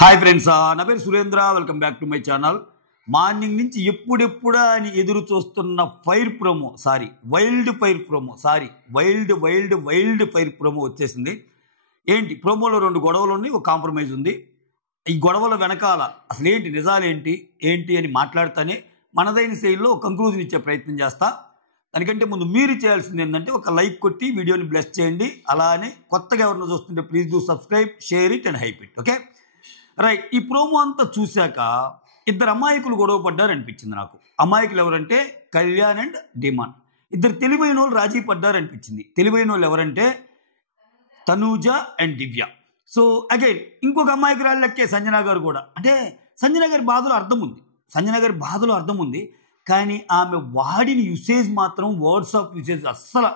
Hi friends, నా పేరు Surendra. Welcome back to my channel. Morning నుంచి ఎప్పుడెప్పుడా అని ఎదురు చూస్తున్న వైల్డ్ ఫైర్ ప్రోమో వచ్చేసింది. ఏంటి ప్రోమోలో 2 గొడవలు ఉన్నాయి, ఒక కాంప్రమైజ్ ఉంది. ఈ గొడవల వెనకాల అసలు ఏంటి, నిజాలేంటి అని మాట్లాడుతానే మనదైన శైలిలో ఒక కంక్లూజన్ ఇచ్చే ప్రయత్నం చేస్తా. దానికంటే ముందు మీరు చేయాల్సింది ఏంటంటే ఒక లైక్ కొట్టి వీడియోని బ్లెస్ చేయండి. అలానే కొత్తగా ఎవరినో చూస్తుంటే please do subscribe, share it and hype it. Okay right. ఈ ప్రోమో అంతా చూశాక ఇద్దరు అమాయకులు గొడవ పడ్డారు అనిపించింది నాకు. అమాయకులు ఎవరంటే కళ్యాణ్ అండ్ డిమాన్. ఇద్దరు తెలివైన వాళ్ళు రాజీ పడ్డారు అనిపించింది. తెలివైన వాళ్ళు ఎవరంటే Tanuja and Divya. So again ఇంకొక అమాయకురాలు లెక్కే సంజన గారు కూడా. అంటే సంజన గారి బాధలో అర్థం ఉంది, కానీ ఆమె వాడిన యూసేజ్ మాత్రం వర్డ్స్ ఆఫ్ యూసేజ్ అస్సలు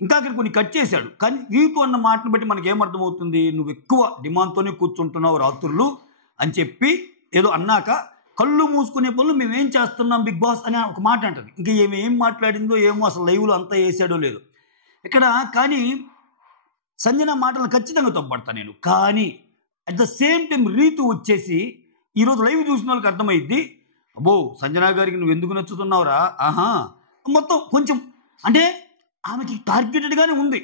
ఇంకా అక్కడ కొన్ని కట్ చేశాడు. కానీ రీతు అన్న మాటను బట్టి మనకి ఏమర్థమవుతుంది, నువ్వు ఎక్కువ డిమాండ్తోనే కూర్చుంటున్నావు రాత్రులు అని చెప్పి ఏదో అన్నాక కళ్ళు మూసుకునే పనులు మేమేం చేస్తున్నాం బిగ్ బాస్ అని ఒక మాట అంటది. ఇంకా ఏం మాట్లాడిందో ఏమో, అసలు లైవ్లో అంతా వేసాడో లేదు ఇక్కడ. కానీ సంజన మాటలను ఖచ్చితంగా తప్పడతా నేను. కానీ at the same time Rithu వచ్చేసి ఈరోజు లైవ్ చూసిన వాళ్ళకి అర్థమైద్ది, అబ్బో సంజన గారికి నువ్వు ఎందుకు నచ్చుతున్నావురా, మొత్తం కొంచెం అంటే ఆమెకి టార్గెటెడ్గానే ఉంది.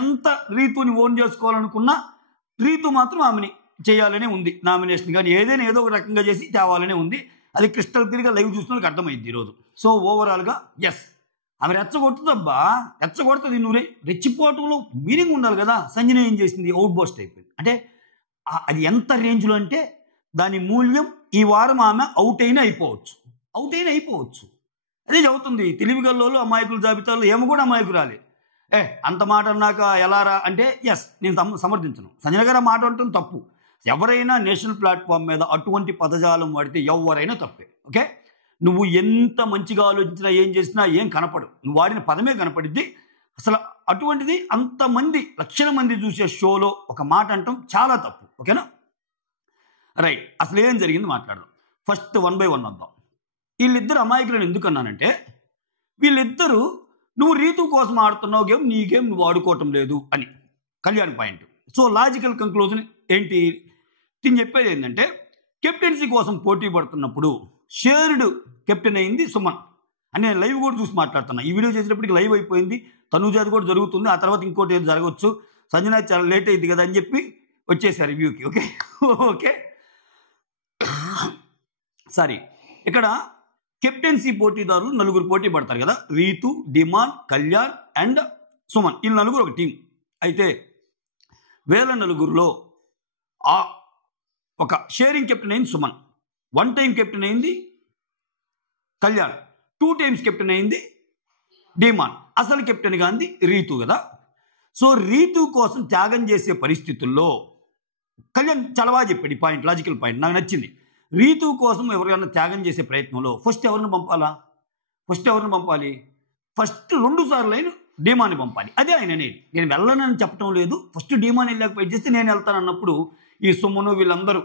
ఎంత రీతుని ఓన్ చేసుకోవాలనుకున్నా రీతు మాత్రం ఆమెని చేయాలనే ఉంది. నామినేషన్ కానీ ఏదైనా ఏదో ఒక రకంగా చేసి తేవాలనే ఉంది. అది క్రిస్టల్ క్లియర్గా లైవ్ చూసిన వాళ్ళకి అర్థమైంది ఈరోజు. సో ఓవరాల్గా ఎస్, ఆమె రెచ్చగొడుతుంది. నువ్వు రెచ్చిపోవటంలో మీనింగ్ ఉండాలి కదా. సంజన ఏం చేసింది, అవుట్ బోస్ట్ అయిపోయింది. అంటే అది ఎంత రేంజ్లో అంటే దాని మూల్యం ఈ వారం ఆమె అవుట్ అయినా అయిపోవచ్చు. అదే చదువుతుంది. తెలివిగల్లోళ్ళు అమాయకుల జాబితాలో ఏమో కూడా అమాయకురాలి. అంత మాట అన్నాక ఎలారా అంటే ఎస్, నేను సమర్థించను. సంజన గారు మాట అంటాం తప్పు. ఎవరైనా నేషనల్ ప్లాట్ఫామ్ మీద అటువంటి పదజాలం వాడితే ఎవరైనా తప్పే. ఓకే, నువ్వు ఎంత మంచిగా ఆలోచించినా ఏం చేసినా ఏం కనపడు, నువ్వు వాడిన పదమే కనపడిద్ది. అసలు అటువంటిది అంతమంది లక్షల మంది చూసే షోలో ఒక మాట అంటాం చాలా తప్పు. ఓకేనా రైట్. అసలు ఏం జరిగింది మాట్లాడదాం. ఫస్ట్ 1 by 1 వద్దాం. వీళ్ళిద్దరు అమాయకులను ఎందుకు అన్నానంటే, వీళ్ళిద్దరూ నువ్వు రీతు కోసం ఆడుతున్నావు గేమ్, నీ గేమ్ నువ్వు ఆడుకోవటం లేదు అని Kalyan point. So logical conclusion ఏంటి, తిని చెప్పేది ఏంటంటే, కెప్టెన్సీ కోసం పోటీ పడుతున్నప్పుడు షేర్డ్ కెప్టెన్ అయింది సుమన్ అని నేను లైవ్ కూడా చూసి మాట్లాడుతున్నా. ఈ వీడియో చేసేటప్పటికి లైవ్ అయిపోయింది, తనూజాది కూడా జరుగుతుంది. ఆ తర్వాత ఇంకోటి ఏదో జరగవచ్చు, సంజన చాలా లేట్ అయింది కదా అని చెప్పి వచ్చేసారు రివ్యూకి. ఓకే సరే. ఇక్కడ కెప్టెన్సీ పోటీదారులు 4 పోటీ పడతారు కదా, రీతు, డిమాన్, కళ్యాణ్ అండ్ సుమన్. వీళ్ళు 4 ఒక టీం. అయితే వీళ్ళ 4లో ఒక షేరింగ్ కెప్టెన్ అయింది సుమన్, 1 టైం కెప్టెన్ అయింది కళ్యాణ్, 2 టైమ్స్ కెప్టెన్ అయింది డిమాన్, అసలు కెప్టెన్ గాంది రీతు కదా. సో రీతు కోసం త్యాగం చేసే పరిస్థితుల్లో కళ్యాణ్ చాలా బాగా చెప్పాడు ఈ పాయింట్, లాజికల్ పాయింట్ నాకు నచ్చింది. రీతు కోసం ఎవరైనా త్యాగం చేసే ప్రయత్నంలో ఫస్ట్ ఎవరిని పంపాలి? ఫస్ట్ 2 సార్లు అయిన డిమాన్ని పంపాలి. అదే ఆయన అనేది. నేను వెళ్ళనని చెప్పడం లేదు, ఫస్ట్ డిమాన్ వెళ్ళాక వెయిట్ చేస్తే నేను వెళ్తాను అన్నప్పుడు ఈ సుమను వీళ్ళందరూ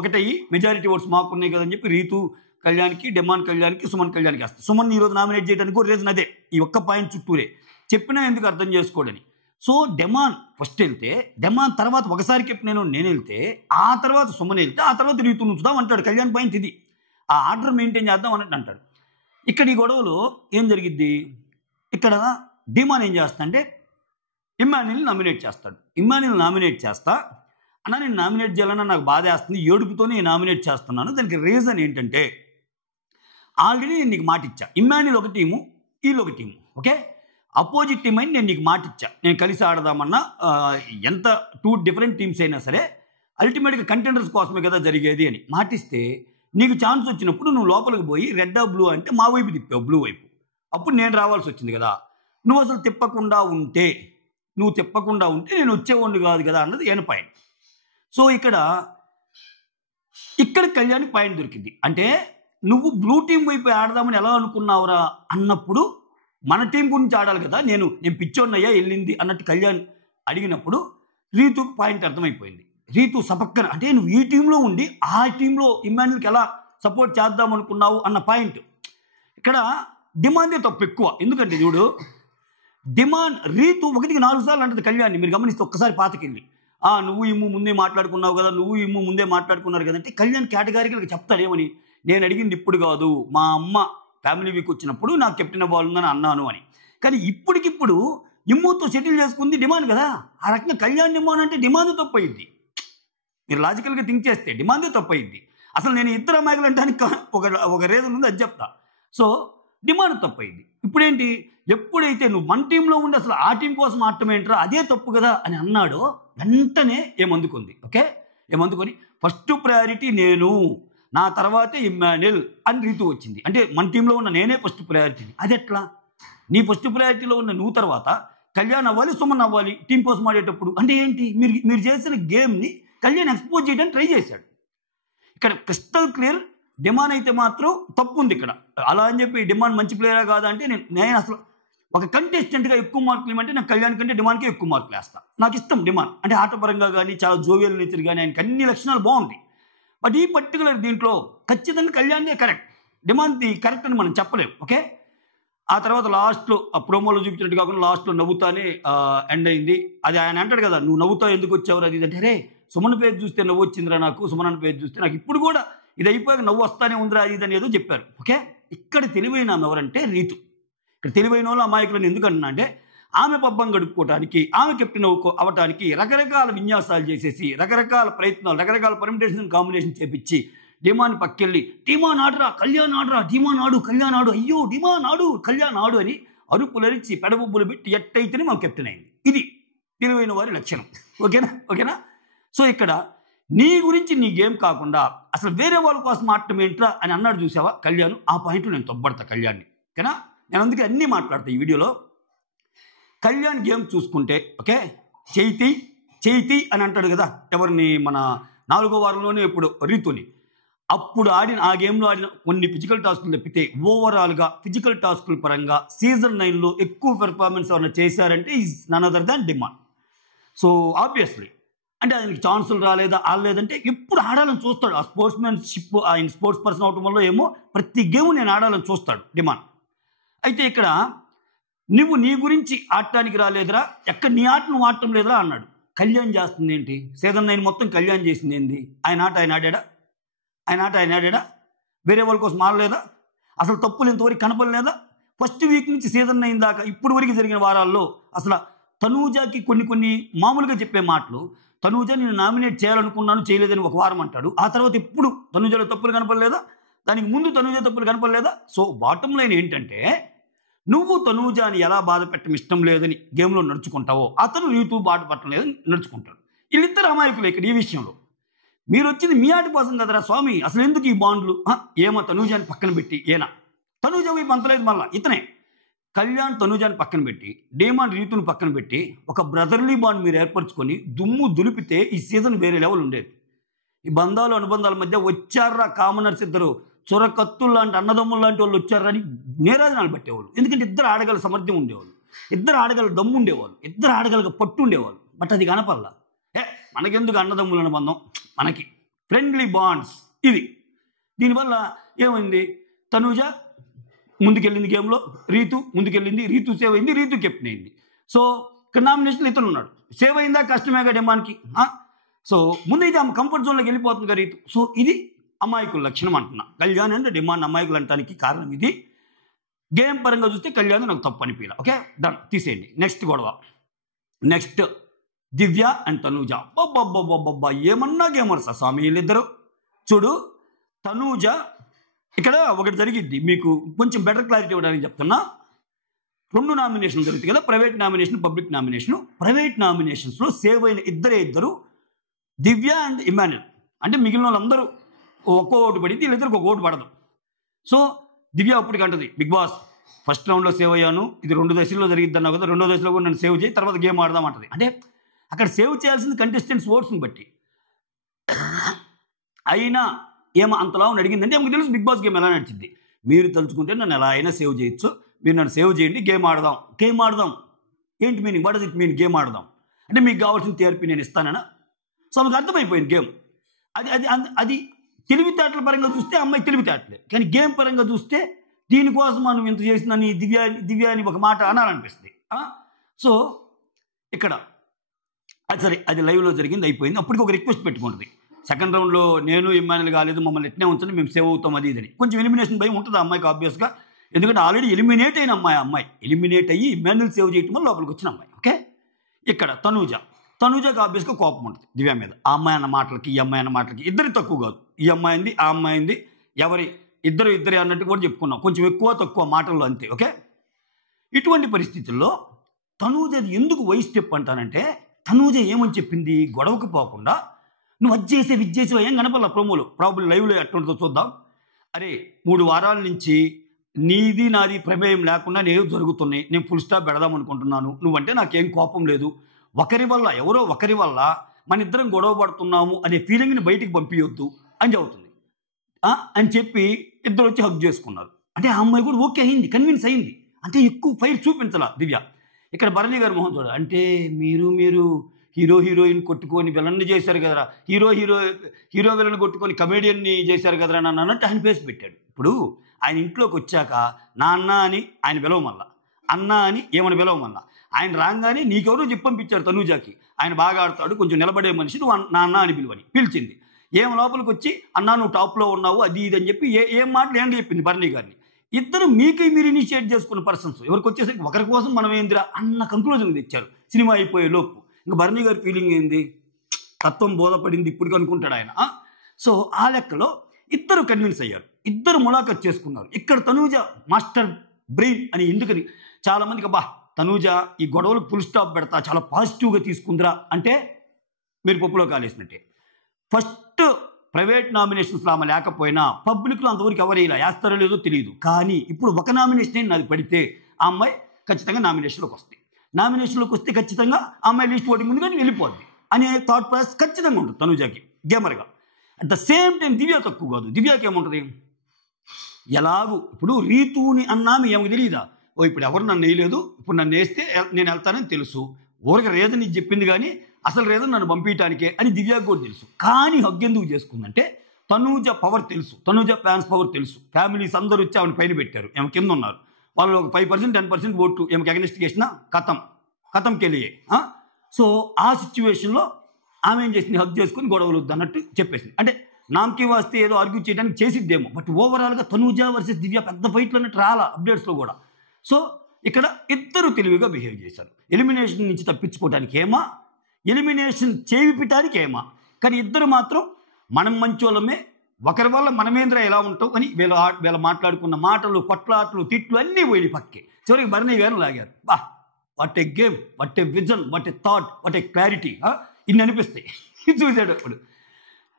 ఒకటయ్యి మెజారిటీ ఓట్స్ మాకున్నాయి కదని చెప్పి రీతు కళ్యాణ్కి, డిమాన్ కళ్యాణ్కి, సుమన్ కళ్యాణ్కి వేస్తారు. సుమన్ ఈరోజు నామినేట్ చేయడానికి కూడా రీజన్ అదే, ఈ ఒక్క పాయింట్ చుట్టూరే చెప్పినా ఎందుకు అర్థం చేసుకోడని. సో డిమాన్ ఫస్ట్ వెళ్తే, డిమాన్ తర్వాత ఒకసారి కెప్టెన్ నేను వెళ్తే, ఆ తర్వాత సుమన్ వెళ్తే, ఆ తర్వాత రీతు నుంచుదాం అంటాడు. కళ్యాణ్ పాయింట్ ఇది, ఆ ఆర్డర్ మెయింటైన్ చేద్దాం అన్నట్టు అంటాడు. ఇక్కడ ఈ గొడవలో ఏం జరిగిద్ది, ఇక్కడ డిమాన్ ఏం చేస్తాడంటే ఇమ్మాన్యుల్ని నామినేట్ చేస్తాడు. ఇమ్మాన్యుల్ నామినేట్ చేస్తా అన్న, నేను నామినేట్ చేయాలన్నా నాకు బాధ వేస్తుంది, ఏడుపుతోనే నేను నామినేట్ చేస్తున్నాను. దానికి రీజన్ ఏంటంటే, ఆల్రెడీ నేను నీకు మాట ఇచ్చా, ఇమ్మాన్యుల్ ఒక టీము, వీళ్ళు ఒక టీము. ఓకే, అపోజిట్ టీమ్ అని నేను నీకు మాట ఇచ్చా, నేను కలిసి ఆడదామన్నా. ఎంత 2 డిఫరెంట్ టీమ్స్ అయినా సరే అల్టిమేట్గా కంటెండర్స్ కోసమే కదా జరిగేది అని మాటిస్తే, నీకు ఛాన్స్ వచ్చినప్పుడు నువ్వు లోపలికి పోయి రెడ్ బ్లూ అంటే మా వైపు తిప్పావు, బ్లూ వైపు. అప్పుడు నేను రావాల్సి వచ్చింది కదా. నువ్వు అసలు తిప్పకుండా ఉంటే నేను వచ్చేవాడిని కాదు కదా అన్నది ఏన పాయింట్. సో ఇక్కడ కళ్యాణ్కి పాయింట్ దొరికింది. అంటే నువ్వు బ్లూ టీం వైపు ఆడదామని ఎలా అనుకున్నావురా అన్నప్పుడు మన టీం గురించి ఆడాలి కదా, నేను పిచ్చోన్నయ్యా వెళ్ళింది అన్నట్టు కళ్యాణ్ అడిగినప్పుడు రీతుకు పాయింట్ అర్థమైపోయింది. రీతు సపక్కన అంటే నువ్వు ఈ టీంలో ఉండి ఆ టీంలో ఇమ్మాన్యుల్కి ఎలా సపోర్ట్ చేద్దాం అనుకున్నావు అన్న పాయింట్. ఇక్కడ డిమాండే తప్పు ఎక్కువ. ఎందుకంటే చూడు, డిమాండ్ రీతు 1కి 4 సార్లు అంటది కళ్యాణ్ని. మీరు గమనిస్తే ఒక్కసారి పాతకెళ్ళి నువ్వు ఇమ్ము ముందే మాట్లాడుకున్నావు కదా, నువ్వు ఇమ్ము ముందే మాట్లాడుకున్నారు కదంటే కళ్యాణ్ కేటగారికల్గా చెప్తాడేమని, నేను అడిగింది ఇప్పుడు కాదు, మా అమ్మ ఫ్యామిలీ వీక్ వచ్చినప్పుడు నాకు కెప్టెన్ అవ్వాలని అన్నాను అని. కానీ ఇప్పటికిప్పుడు ఇమ్ముతో సెటిల్ చేసుకుంది డిమాండ్ కదా. ఆ రకంగా కళ్యాణ్ డిమాండ్ అంటే డిమాండ్ తప్పయింది. మీరు లాజికల్గా థింక్ చేస్తే డిమాండే తప్పయింది. అసలు నేను ఇద్దరు అమ్మాయిలు అంటానికి ఒక రీజన్ ఉంది, అది చెప్తా. సో డిమాండ్ తప్పయింది. ఇప్పుడేంటి, ఎప్పుడైతే నువ్వు మన టీంలో ఉండి అసలు ఆ టీం కోసం ఆడటం ఏంట్రా, అదే తప్పు కదా అని అన్నాడో వెంటనే ఏమందుకుంది. ఓకే, ఏమందుకొని ఫస్ట్ ప్రయారిటీ నేను, నా తర్వాతే ఇమ్మాన్యుల్ అని రీతు వచ్చింది. అంటే మన టీంలో ఉన్న నేనే ఫస్ట్ ప్రయారిటీని. అది ఎట్లా, నీ ఫస్ట్ ప్రయారిటీలో ఉన్న నువ్వు తర్వాత కళ్యాణ్ అవ్వాలి, సుమన్ అవ్వాలి టీం కోసం ఆడేటప్పుడు. అంటే ఏంటి, మీరు చేసిన గేమ్ని కళ్యాణ్ ఎక్స్పోజ్ చేయడానికి ట్రై చేశాడు. ఇక్కడ క్రిస్టల్ క్లియర్ డిమాండ్ అయితే మాత్రం తప్పు ఉంది ఇక్కడ. అలా అని చెప్పి డిమాండ్ మంచి ప్లేయరా కాదా అంటే నేను అసలు ఒక కంటెస్టెంట్గా ఎక్కువ మార్కులు ఇవ్వమంటే నాకు కళ్యాణ్ కంటే డిమాండ్కే ఎక్కువ మార్కులు వేస్తాను. నాకు ఇష్టం డిమాండ్ అంటే, ఆటపరంగా కానీ చాలా జోవియల్ నేచర్ కానీ ఆయనకి అన్ని లక్షణాలు బాగుంది. బట్ ఈ పర్టికులర్ దీంట్లో ఖచ్చితంగా కళ్యాణ్దే కరెక్ట్, డిమాండ్ది కరెక్ట్ అని మనం చెప్పలేము. ఓకే, ఆ తర్వాత లాస్ట్లో ఆ ప్రోమోలో చూపించినట్టు కాకుండా లాస్ట్లో నవ్వుతానే ఎండ్ అయింది. అది ఆయన అంటాడు కదా, నువ్వు నవ్వుతా ఎందుకు వచ్చావు అది అంటే, రే సుమన్ పేరు చూస్తే నవ్వు వచ్చిందిరా నాకు, సుమన్ అన్న పేరు చూస్తే నాకు ఇప్పుడు కూడా ఇది అయిపోయాక నవ్వు వస్తానే ఉందిరా ఇది అని ఏదో చెప్పారు. ఓకే, ఇక్కడ తెలివైన ఆమె ఎవరంటే రీతు. ఇక్కడ తెలివైన వాళ్ళు అమాయకులను ఎందుకంటున్నా అంటే, ఆమె పబ్బం గడుపుకోవడానికి, ఆమె కెప్టెన్ అవ్వటానికి రకరకాల విన్యాసాలు చేసేసి, రకరకాల ప్రయత్నాలు, రకరకాల పర్మిటేషన్ కాంబినేషన్ చేపించి డిమాండ్ పక్కెళ్ళి డిమాండ్ ఆడరా కళ్యాణ్ ఆడరా, డిమాండ్ ఆడు కళ్యాణ్ ఆడు, అయ్యో డిమాండ్ ఆడు కళ్యాణ్ ఆడు అని అరుపులరిచి పెడబొబ్బులు పెట్టి ఎట్టయితేనే మాకు కెప్టెన్ అయింది. ఇది తెలివైన వారి లక్షణం. ఓకేనా. సో ఇక్కడ నీ గురించి నీ గేమ్ కాకుండా అసలు వేరే వాళ్ళ కోసం ఆడటం ఏంట్రా అని అన్నాడు చూసావా కళ్యాణ్. ఆ పాయింట్లో నేను తొబ్బడతా కళ్యాణ్ని. ఓకేనా, నేను అందుకే అన్నీ మాట్లాడతా ఈ వీడియోలో. కళ్యాణ్ గేమ్ చూసుకుంటే ఓకే, చైతి అని అంటాడు కదా ఎవరిని, మన 4వ వారంలోనే ఇప్పుడు రీతుని. అప్పుడు ఆడిన ఆ గేమ్లో ఆడిన కొన్ని ఫిజికల్ టాస్కులు తప్పితే ఓవరాల్గా ఫిజికల్ టాస్కుల పరంగా సీజన్ 9లో ఎక్కువ పెర్ఫార్మెన్స్ ఏమైనా చేశారంటే is none other than demand. So obviously అంటే ఆయనకి ఛాన్సులు ఆడలేదంటే ఎప్పుడు ఆడాలని చూస్తాడు. ఆ స్పోర్ట్స్మెన్షిప్, ఆయన స్పోర్ట్స్ పర్సన్ అవటం వల్ల ఏమో ప్రతి గేమ్ నేను ఆడాలని చూస్తాడు డిమాండ్. అయితే ఇక్కడ నువ్వు నీ గురించి ఆడటానికి రాలేదురా, ఎక్కడ నీ ఆట నువ్వు ఆడటం లేదురా అన్నాడు. కళ్యాణ్ చేస్తుంది ఏంటి, సీజన్ 9 మొత్తం కళ్యాణ్ చేసింది ఏంటి, ఆయన ఆట ఆయన ఆడాడా, వేరే వాళ్ళ కోసం ఆడలేదా, అసలు తప్పులు ఇంతవరకు కనపడలేదా. ఫస్ట్ వీక్ నుంచి సీజన్ 9 దాకా ఇప్పుడు వరకు జరిగిన వారాల్లో అసలు తనూజాకి కొన్ని మామూలుగా చెప్పే మాటలు, తనూజ నేను నామినేట్ చేయాలనుకున్నాను చేయలేదని ఒక వారం అంటాడు. ఆ తర్వాత ఇప్పుడు తనూజలో తప్పులు కనపడలేదా, దానికి ముందు తనూజ తప్పులు కనపడలేదా. సో బాటమ్ లైన్ ఏంటంటే, నువ్వు తనూజాని ఎలా బాధ పెట్టడం ఇష్టం లేదని గేమ్లో నడుచుకుంటావో అతను రీతు బాధ పట్టడం లేదని నడుచుకుంటాడు. వీళ్ళిద్దరు అమాయకులు ఇక్కడ ఈ విషయంలో. మీరు వచ్చింది మీ ఆట కోసం కదరా స్వామి, అసలు ఎందుకు ఈ బాండ్లు, ఏమో తనూజాని పక్కన పెట్టి తనూజ వైపు అంతలేదు, మళ్ళీ ఇతనే కళ్యాణ్ తనూజాని పక్కన పెట్టి డిమాండ్ రీతుని పక్కన పెట్టి ఒక బ్రదర్లీ బాండ్ మీరు ఏర్పరచుకొని దుమ్ము దులిపితే ఈ సీజన్ వేరే లెవెల్ ఉండేది. ఈ బంధాలు అనుబంధాల మధ్య వచ్చారా కామనర్స్ ఇద్దరు, చొరకత్తులు లాంటి అన్నదమ్ములు లాంటి వాళ్ళు వచ్చారని నేరాజనాలు పెట్టేవాళ్ళు. ఎందుకంటే ఇద్దరు ఆడగల సామర్థ్యం ఉండేవాళ్ళు, ఇద్దరు ఆడగల దమ్ము ఉండేవాళ్ళు, ఇద్దరు ఆడగల పట్టు ఉండేవాళ్ళు. బట్ అది కనపడలా. మనకెందుకు అన్నదమ్ముల అనుబంధం, మనకి ఫ్రెండ్లీ బాండ్స్ ఇది. దీనివల్ల ఏమైంది, తనూజ ముందుకెళ్ళింది గేమ్లో, రీతు ముందుకెళ్ళింది, రీతు సేవ్ అయింది, రీతు కెప్టెన్ అయింది. సో ఇక్కడ నామినేషన్లు ఇతను ఉన్నాడు, సేవ్ అయిందా కష్టమేగా డిమాండ్కి. సో ముందైతే ఆమె కంఫర్ట్ జోన్లోకి వెళ్ళిపోతుంది రీతు. సో ఇది అమాయకుల లక్షణం అంటున్నా. కళ్యాణ్ అంటే డిమాండ్ అమాయకులు అంటానికి కారణం ఇది. గేమ్ పరంగా చూస్తే కళ్యాణ్ నాకు తప్పు అనిపించాలి. ఓకే డన్, తీసేయండి. నెక్స్ట్ గొడవ, నెక్స్ట్ దివ్య అండ్ తనూజ. బాబ్బా ఏమన్నా గేమర్సా స్వామి వీళ్ళిద్దరు. చూడు తనూజ ఇక్కడ ఒకటి జరిగింది, మీకు కొంచెం బెటర్ క్లారిటీ ఇవ్వడానికి చెప్తున్నా. 2 నామినేషన్లు జరుగుతాయి కదా, private nomination, public nomination. Private నామినేషన్స్లో సేవ్ అయిన ఇద్దరు దివ్య అండ్ ఇమ్మాన్యుల్. అంటే మిగిలిన వాళ్ళందరూ ఒక్కో ఓటు పడింది, వీళ్ళిద్దరికి ఒక ఓటు పడదు. సో దివ్య అప్పటికి అంటది, బిగ్ బాస్ ఫస్ట్ రౌండ్లో సేవ్ అయ్యాను, ఇది 2 దశల్లో జరిగిద్ది అన్నావు కదా, 2వ దశలో కూడా నన్ను సేవ్ చేయి, తర్వాత గేమ్ ఆడదాం అంటది. అంటే అక్కడ సేవ్ చేయాల్సింది కంటెస్టెంట్స్ ఓట్స్ని బట్టి. అయినా ఏమో అంతలా అడిగిందంటే మీకు తెలుసు బిగ్ బాస్ గేమ్ ఎలా నడిచింది. మీరు తలుచుకుంటే నన్ను ఎలా అయినా సేవ్ చేయొచ్చు, మీరు నన్ను సేవ్ చేయండి, గేమ్ ఆడదాం. ఏంటి meaning, what does it mean game ఆడదాం అంటే, మీకు కావాల్సిన టీఆర్పీ నేను ఇస్తానన్నా. సో ఆమెకు అర్థమైపోయింది గేమ్. అది తెలివితేటల పరంగా చూస్తే అమ్మాయి తెలివితేటలే, కానీ గేమ్ పరంగా చూస్తే దీనికోసం మనం ఇంత చేసిందని దివ్య అని ఒక మాట అనాలనిపిస్తుంది. సో ఇక్కడ అది సరే, అది లైవ్లో జరిగింది, అయిపోయింది. అప్పటికి ఒక రిక్వెస్ట్ పెట్టుకుంటుంది, సెకండ్ రౌండ్లో నేను ఇమ్మానుయల్ కాలేదు, మమ్మల్ని ఎట్నే ఉంచండి, మేము సేవ్ అవుతాం అది ఇదని. కొంచెం ఎలిమినేషన్ భయం ఉంటుంది ఆ అమ్మాయికి ఆబ్వియస్గా, ఎందుకంటే ఆల్రెడీ ఎలిమినేట్ అయిన అమ్మాయి ఎలిమినేట్ అయ్యి ఇమ్మానుయల్ సేవ్ చేయటం వల్ల లోపలికి వచ్చిన అమ్మాయి. ఓకే, ఇక్కడ తనూజకి ఆబ్వియస్గా కోపం ఉంటుంది దివ్య మీద. ఆ అమ్మాయి అన్న మాటలకి ఈ అమ్మాయి అన్న మాటలకి, ఇద్దరి తక్కువ కాదు, ఈ అమ్మాయింది ఆ అమ్మాయింది, ఎవరి ఇద్దరే అన్నట్టు కూడా చెప్పుకున్నాం, కొంచెం ఎక్కువ తక్కువ మాటల్లో అంతే. ఓకే, ఇటువంటి పరిస్థితుల్లో తనూజ ఎందుకు వై స్టెప్ అంటానంటే, తనూజ ఏమని చెప్పింది, గొడవకు పోకుండా నువ్వు విజ్జేసేవా ఏం కనపల్ల ప్రోమోలో, ప్రాబుల్ లైవ్లో ఎట్టుంటుందో చూద్దాం. అరే 3 వారాల నుంచి నీది నాది ప్రమేయం లేకుండా నేను జరుగుతున్నాయి, నేను ఫుల్ స్టాప్ పెడదాం అనుకుంటున్నాను, నువ్వంటే నాకేం కోపం లేదు, ఎవరో ఒకరి వల్ల మన ఇద్దరం గొడవ పడుతున్నాము అనే ఫీలింగ్ని బయటికి పంపించొద్దు అని చెబుతుంది. అని చెప్పి ఇద్దరు వచ్చి హగ్ చేసుకున్నారు. అంటే ఆ అమ్మాయి కూడా ఓకే అయింది, కన్విన్స్ అయింది. అంటే ఎక్కువ ఫైర్ చూపించాల దివ్య. ఇక్కడ భరణి గారు మొహం చూడ, అంటే మీరు హీరోయిన్ కొట్టుకొని విలన్ని చేశారు కదరా, హీరో విలన్ కొట్టుకొని కమేడియన్ని చేశారు కదరా నన్ను అన్నట్టు ఆయన ఫేస్ పెట్టాడు. ఇప్పుడు ఆయన ఇంట్లోకి వచ్చాక నాన్న అని ఆయన పిలవమల్లా, అన్న అని ఏమని పిలవమల్లా, ఆయన రాగానే నీకెవరో పంపించారు తనూజాకి, ఆయన బాగా ఆడతాడు, కొంచెం నిలబడే మనిషి, నువ్వు నాన్న అని పిలిచింది. ఏం లోపలికి వచ్చి అన్నా నువ్వు టాప్లో ఉన్నావు అది ఇది అని చెప్పి ఏం మాటలు ఏంటి చెప్పింది భరణి గారిని. ఇద్దరు మీరు ఇనిషియేట్ చేసుకున్న పర్సన్స్, ఎవరికి వచ్చేసరికి ఒకరి కోసం మనం ఏందిరా అన్న కంక్లూజన్ తెచ్చారు సినిమా అయిపోయే లోపు. ఇంకా భరణి గారి ఫీలింగ్ ఏంది, తత్వం బోధపడింది ఇప్పుడు అనుకుంటాడు ఆయన. సో ఆ లెక్కలో ఇద్దరు కన్విన్స్ అయ్యారు, ఇద్దరు ములాఖత్ చేసుకున్నారు. ఇక్కడ తనూజ మాస్టర్ బ్రెయిన్ అని ఎందుకని చాలామందికి తనూజ ఈ గొడవలు ఫుల్ స్టాప్ పెడతా చాలా పాజిటివ్గా తీసుకుందిరా అంటే మీరు పప్పులో కాలేసినట్టే. ఫస్ట్ ప్రైవేట్ నామినేషన్స్లో ఆమె లేకపోయినా పబ్లిక్లో అంతవరకు ఎవరు ఇలా వేస్తారో లేదో తెలియదు, కానీ ఇప్పుడు ఒక నామినేషన్ నాది పడితే ఆ అమ్మాయి ఖచ్చితంగా నామినేషన్లోకి వస్తే ఖచ్చితంగా ఆ అమ్మాయి లిస్ట్ ఓటింగ్ ముందు కానీ వెళ్ళిపోద్ది అనే థాట్ ప్రాసెస్ ఖచ్చితంగా ఉంటుంది తనూజకి గేమర్గా. అట్ ద సేమ్ టైం దివ్య తక్కువ కాదు, దివ్యకి ఏముంటుంది, ఎలాగూ ఇప్పుడు రీతుని అన్నామి ఏమకు తెలియదా, ఇప్పుడు ఎవరు నన్ను వేయలేదు, ఇప్పుడు నన్ను వేస్తే నేను వెళ్తానని తెలుసు, ఊరికి రీజన్ ఇది చెప్పింది కానీ అసలు రీజన్ నన్ను పంపించడానికే అని దివ్యాకి కూడా తెలుసు. కానీ హగ్ ఎందుకు చేసుకుందంటే తనూజ పవర్ తెలుసు, తనూజ ఫ్యాన్స్ పవర్ తెలుసు, ఫ్యామిలీస్ అందరూ వచ్చి ఆమెను పైన పెట్టారు, ఏమి కింద ఉన్నారు, వాళ్ళు ఒక 5% 10% ఓట్లు ఏమికి అగెనిస్ట్ చేసినా కథంకి వెళ్ళియే. సో ఆ సిచ్యువేషన్లో ఆమె ఏం చేసింది, హగ్ చేసుకుని గొడవలు వద్దన్నట్టు చెప్పేసింది. అంటే నామకి వాస్తే ఏదో ఆర్గ్యూ చేయడానికి చేసిద్దేమో, బట్ ఓవరాల్గా తనూజ వర్సెస్ దివ్య పెద్ద ఫైట్లు అన్నట్టు రాలా అప్డేట్స్లో కూడా. సో ఇక్కడ ఇద్దరు తెలివిగా బిహేవ్ చేశారు. ఎలిమినేషన్ నుంచి తప్పించుకోవడానికి ఎలిమినేషన్ చేయించడానికి కానీ ఇద్దరు మాత్రం మనం మంచోళ్ళమే, ఒకరి వల్ల మనమేంద్ర ఎలా ఉంటాం అని వీళ్ళ మాట్లాడుకున్న మాటలు, కొట్లాట్లు, తిట్లు అన్నీ పోయి పక్కే. చివరికి భరణి గారు లాగారు. What a game, what a vision, what a thought, what a clarity, ఇన్ని అనిపిస్తాయి చూశాడు అప్పుడు.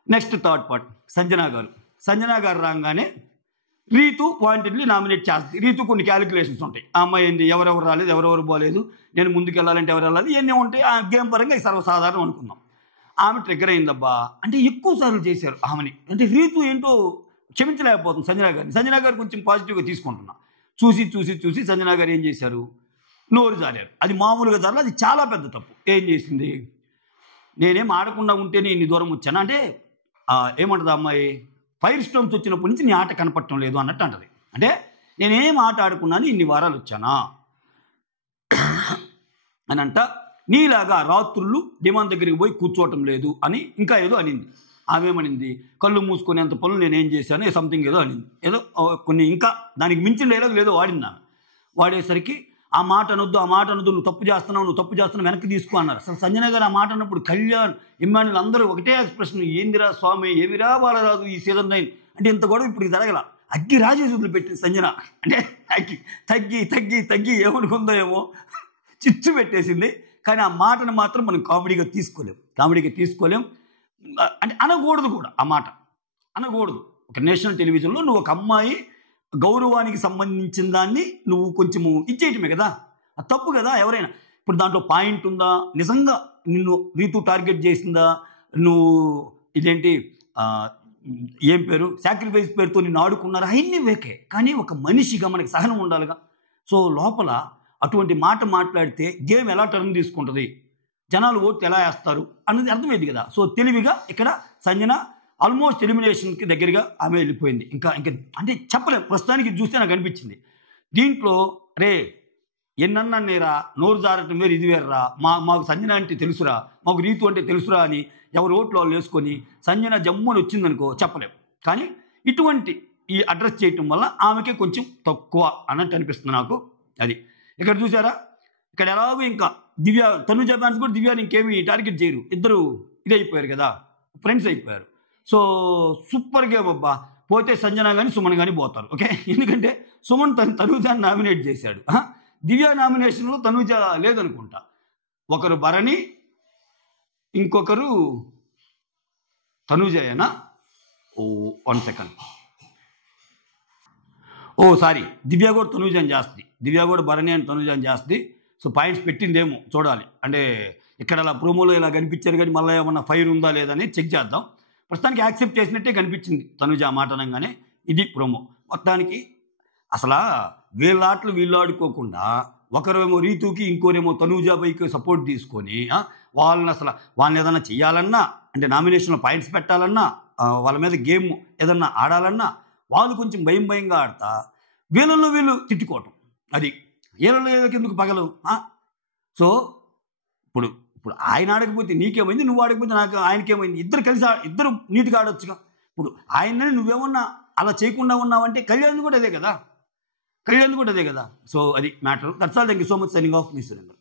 నెక్స్ట్ థర్డ్ పార్ట్ సంజన గారు రాగానే రీతు వాంటెడ్లీ నామినేట్ చేస్తుంది. రీతు కొన్ని క్యాలిక్యులేషన్స్ ఉంటాయి, ఆ అమ్మాయి ఏంది, ఎవరెవరు రాలేదు, ఎవరెవరు పోలేదు, నేను ముందుకు వెళ్ళాలంటే ఎవరు వెళ్ళాలి, ఇవన్నీ ఉంటాయి. ఆ గేమ్ పరంగా సర్వసాధారణం అనుకుందాం. ఆమె ట్రిగ్గర్ అయిందబ్బా అంటే ఎక్కువ సార్లు చేశారు ఆమెని. అంటే రీతు ఏంటో క్షమించలేకపోతుంది సంజన గారు కొంచెం పాజిటివ్గా తీసుకుంటున్నా. చూసి సంజన గారు ఏం చేశారు, నోరు జారారు. అది మామూలుగా జారారు, అది చాలా పెద్ద తప్పు. ఏం చేసింది, నేనేం ఆడకుండా ఉంటేనే ఇన్ని దూరం వచ్చాను అంటే ఏమంటుంది అమ్మాయి, ఫైర్ స్టోమ్స్ వచ్చినప్పటి నుంచి నీ ఆట కనపడటం లేదు అన్నట్టు అంటది. అంటే నేనేం ఆట ఆడుకున్నాను ఇన్ని వారాలు వచ్చానా అని అంట. నీలాగా రాత్రుళ్ళు డిమాండ్ దగ్గరికి పోయి కూర్చోవటం లేదు అని ఇంకా ఏదో అనింది. ఆమెమనింది, కళ్ళు మూసుకునేంత పనులు నేనేం చేశాను సంథింగ్ ఏదో అనింది. ఏదో కొన్ని ఇంకా దానికి మించిన డైలాగ్ లేదో వాడింది ఆమె. వాడేసరికి ఆ మాట అనొద్దు నువ్వు తప్పు చేస్తున్నావు వెనక్కి తీసుకో అన్నారు. అసలు సంజన గారు ఆ మాట అన్నప్పుడు కళ్యాణ్, ఇమ్మానుయల్ అందరూ ఒకటే ఎక్స్ప్రెషన్, ఏందిరా స్వామి ఏమిరా బాలరాజు ఈ సీజన్ 9 అంటే ఇంత గొడవ ఇప్పుడు జరగల. అగ్గి రాజేశ్వరులు పెట్టింది సంజన. అంటే తగ్గి ఏమనుకుందో ఏమో చిచ్చు పెట్టేసింది. కానీ ఆ మాటను మాత్రం మనం కామెడీగా తీసుకోలేం. అంటే అనకూడదు కూడా, ఆ మాట అనకూడదు. ఒక నేషనల్ టెలివిజన్లో నువ్వు ఒక అమ్మాయి గౌరవానికి సంబంధించిన దాన్ని నువ్వు కొంచెము ఇచ్చేయటమే కదా, అది తప్పు కదా. ఎవరైనా ఇప్పుడు దాంట్లో పాయింట్ ఉందా, నిజంగా నిన్ను రీతు టార్గెట్ చేసిందా, నువ్వు ఇదేంటి ఏం పేరు సాక్రిఫైస్ పేరుతో నిన్ను ఆడుకున్నారా, అవన్నీ వేకే. కానీ ఒక మనిషిగా మనకి సహనం ఉండాలిగా. సో లోపల అటువంటి మాట మాట్లాడితే గేమ్ ఎలా టర్న్ తీసుకుంటుంది, జనాలు ఓట్లు ఎలా వేస్తారు అన్నది అర్థమైంది కదా. సో తెలివిగా ఇక్కడ సంజన ఆల్మోస్ట్ ఎలిమినేషన్కి దగ్గరగా ఆమె వెళ్ళిపోయింది. ఇంకా అంటే చెప్పలేం, ప్రస్తుతానికి చూస్తే నాకు అనిపించింది దీంట్లో రే ఎన్నన్నా నేరా నోరు జారటం వేరు ఇది వేర్రా మాకు సంజన అంటే తెలుసురా మాకు రీతు అంటే తెలుసురా అని ఎవరు ఓట్లు వాళ్ళు వేసుకొని సంజన జమ్ముని వచ్చిందనుకో చెప్పలేం. కానీ ఇటువంటి ఈ అడ్రస్ చేయటం వల్ల ఆమెకే కొంచెం తక్కువ అన్నట్టు అనిపిస్తుంది నాకు. అది ఇక్కడ చూసారా, ఇక్కడ ఎలాగో ఇంకా తనుజ ఫ్యాన్స్ కూడా దివ్యాని ఇంకేమీ టార్గెట్ చేయరు, ఇద్దరు ఇది అయిపోయారు కదా, ఫ్రెండ్స్ అయిపోయారు. సో సూపర్ గేమ్ అబ్బా. పోతే సంజన కానీ సుమన్ కానీ పోతారు. ఓకే, ఎందుకంటే సుమన్ తనుజాని నామినేట్ చేశాడు. దివ్య నామినేషన్లో తనుజ లేదనుకుంటా. ఒకరు భరణి, ఇంకొకరు తనుజయేనా? 1 సెకండ్. సారీ, దివ్య కూడా తనుజాని చేస్తుంది. దివ్య కూడా భరణి అని తనుజాని చేస్తుంది. సో పాయింట్స్ పెట్టిందేమో చూడాలి. అంటే ఇక్కడ అలా ప్రోమోలో ఇలా కనిపించారు కానీ మళ్ళీ ఏమన్నా ఫైర్ ఉందా లేదని చెక్ చేద్దాం. ప్రస్తుతానికి యాక్సెప్ట్ చేసినట్టే కనిపించింది తనుజ మాట అనగానే. ఇది ప్రోమో. మొత్తానికి అసలు వీళ్ళ ఆటలు వీళ్ళు ఆడుకోకుండా ఒకరేమో రీతుకి ఇంకోరేమో తనుజ పైకి సపోర్ట్ తీసుకొని వాళ్ళని ఏదన్నా చేయాలన్నా, అంటే నామినేషన్లో పాయింట్స్ పెట్టాలన్నా, వాళ్ళ మీద గేమ్ ఏదన్నా ఆడాలన్నా వాళ్ళు కొంచెం భయంగా ఆడతా వీళ్ళల్లో వీళ్ళు తిట్టుకోవటం. అది వీళ్ళలో ఎందుకు పగలు. సో ఇప్పుడు ఆయన ఆడకపోతే నీకేమైంది, నువ్వు ఆడకపోతే ఆయనకేమైంది, ఇద్దరు నీట్గా ఆడొచ్చుగా. ఇప్పుడు ఆయనని నువ్వేమన్నా అలా చేయకుండా ఉన్నావంటే కళ్యాణ్ కూడా అదే కదా. సో అది matter. That's all. Thank you so much. Signing off, me Surendra.